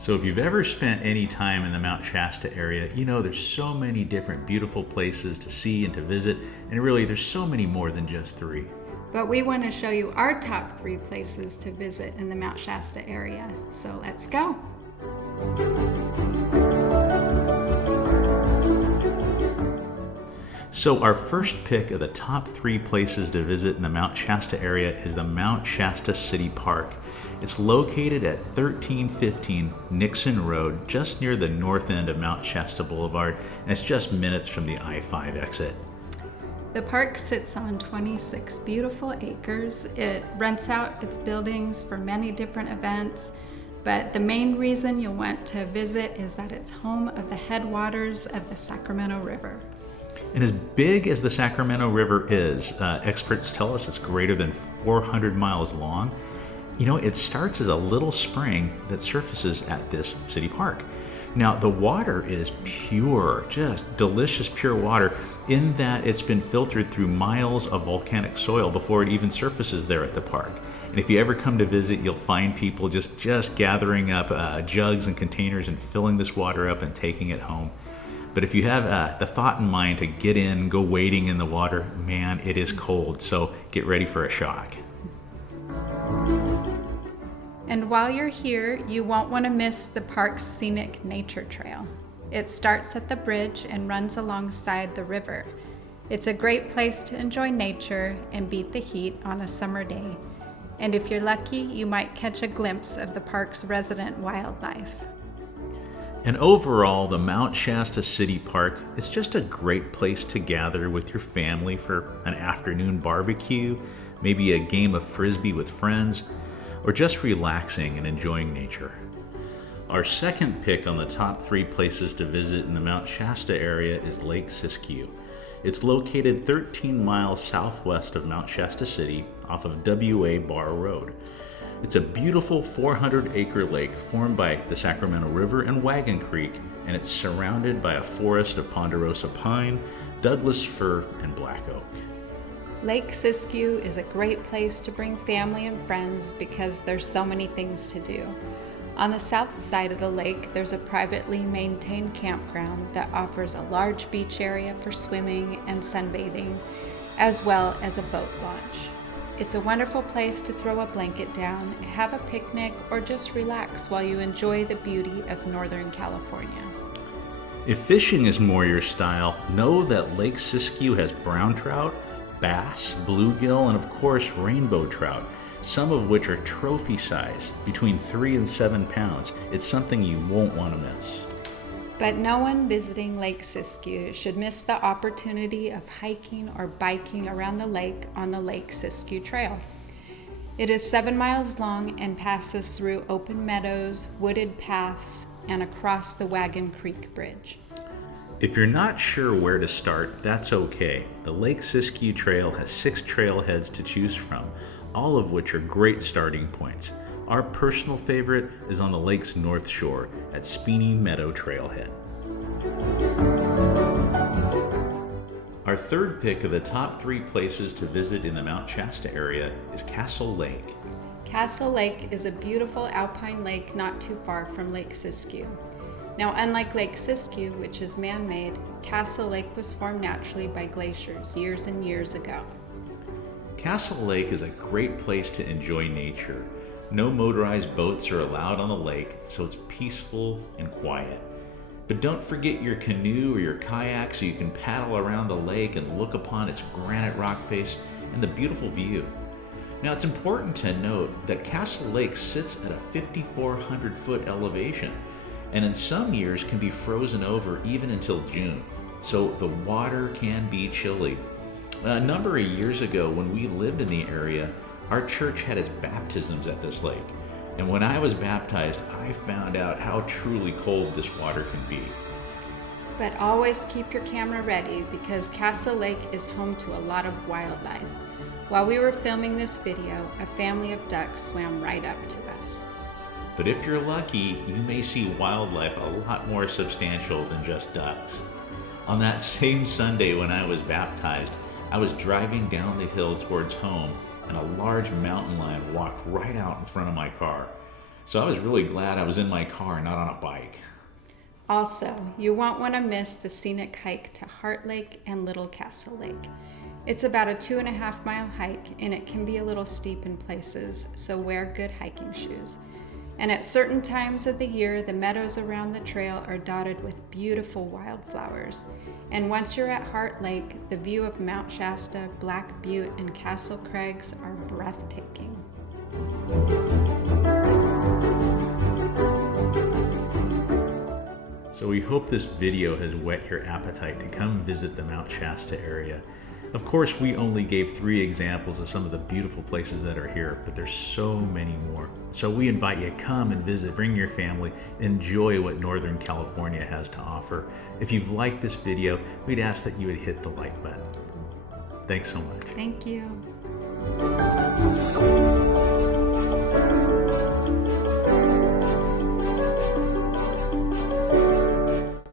So if you've ever spent any time in the Mount Shasta area, you know there's so many different beautiful places to see and to visit, and really there's so many more than just three. But we want to show you our top 3 places to visit in the Mount Shasta area. So let's go. So our first pick of the top 3 places to visit in the Mount Shasta area is the Mount Shasta City Park. It's located at 1315 Nixon Road, just near the north end of Mount Shasta Boulevard, and it's just minutes from the I-5 exit. The park sits on 26 beautiful acres. It rents out its buildings for many different events, but the main reason you'll want to visit is that it's home of the headwaters of the Sacramento River. And as big as the Sacramento River is, experts tell us it's greater than 400 miles long. You know, it starts as a little spring that surfaces at this city park. Now, the water is pure, just delicious pure water, in that it's been filtered through miles of volcanic soil before it even surfaces there at the park. And if you ever come to visit, you'll find people just gathering up jugs and containers and filling this water up and taking it home. But if you have the thought in mind to get in, go wading in the water, man, it is cold, so get ready for a shock. And while you're here, you won't want to miss the park's scenic nature trail. It starts at the bridge and runs alongside the river. It's a great place to enjoy nature and beat the heat on a summer day. And if you're lucky, you might catch a glimpse of the park's resident wildlife. And overall, the Mount Shasta City Park is just a great place to gather with your family for an afternoon barbecue, maybe a game of frisbee with friends, or just relaxing and enjoying nature. Our second pick on the top 3 places to visit in the Mount Shasta area is Lake Siskiyou. It's located 13 miles southwest of Mount Shasta City off of WA Bar Road. It's a beautiful 400-acre lake formed by the Sacramento River and Wagon Creek, and it's surrounded by a forest of ponderosa pine, Douglas fir, and black oak. Lake Siskiyou is a great place to bring family and friends because there's so many things to do. On the south side of the lake, there's a privately maintained campground that offers a large beach area for swimming and sunbathing, as well as a boat launch. It's a wonderful place to throw a blanket down, have a picnic, or just relax while you enjoy the beauty of Northern California. If fishing is more your style, know that Lake Siskiyou has brown trout, bass, bluegill, and of course rainbow trout, some of which are trophy size, between 3 and 7 pounds. It's something you won't want to miss. But no one visiting Lake Siskiyou should miss the opportunity of hiking or biking around the lake on the Lake Siskiyou Trail. It is 7 miles long and passes through open meadows, wooded paths, and across the Wagon Creek Bridge. If you're not sure where to start, that's okay. The Lake Siskiyou Trail has 6 trailheads to choose from, all of which are great starting points. Our personal favorite is on the lake's north shore at Speeney Meadow Trailhead. Our third pick of the top 3 places to visit in the Mount Shasta area is Castle Lake. Castle Lake is a beautiful alpine lake not too far from Lake Siskiyou. Now, unlike Lake Siskiyou, which is man-made, Castle Lake was formed naturally by glaciers years and years ago. Castle Lake is a great place to enjoy nature. No motorized boats are allowed on the lake, so it's peaceful and quiet. But don't forget your canoe or your kayak so you can paddle around the lake and look upon its granite rock face and the beautiful view. Now, it's important to note that Castle Lake sits at a 5,400-foot elevation, and in some years can be frozen over even until June, so the water can be chilly. A number of years ago, when we lived in the area, our church had its baptisms at this lake, and when I was baptized, I found out how truly cold this water can be. But always keep your camera ready because Castle Lake is home to a lot of wildlife. While we were filming this video, a family of ducks swam right up to us. But if you're lucky, you may see wildlife a lot more substantial than just ducks. On that same Sunday when I was baptized, I was driving down the hill towards home, and a large mountain lion walked right out in front of my car. So I was really glad I was in my car, not on a bike. Also, you won't want to miss the scenic hike to Heart Lake and Little Castle Lake. It's about a 2.5-mile hike, and it can be a little steep in places, so wear good hiking shoes. And at certain times of the year, the meadows around the trail are dotted with beautiful wildflowers. And once you're at Heart Lake, the view of Mount Shasta, Black Butte, and Castle Crags are breathtaking. So we hope this video has whet your appetite to come visit the Mount Shasta area. Of course, we only gave 3 examples of some of the beautiful places that are here, but there's so many more. So we invite you to come and visit, bring your family, enjoy what Northern California has to offer. If you've liked this video, we'd ask that you would hit the like button. Thanks so much. Thank you.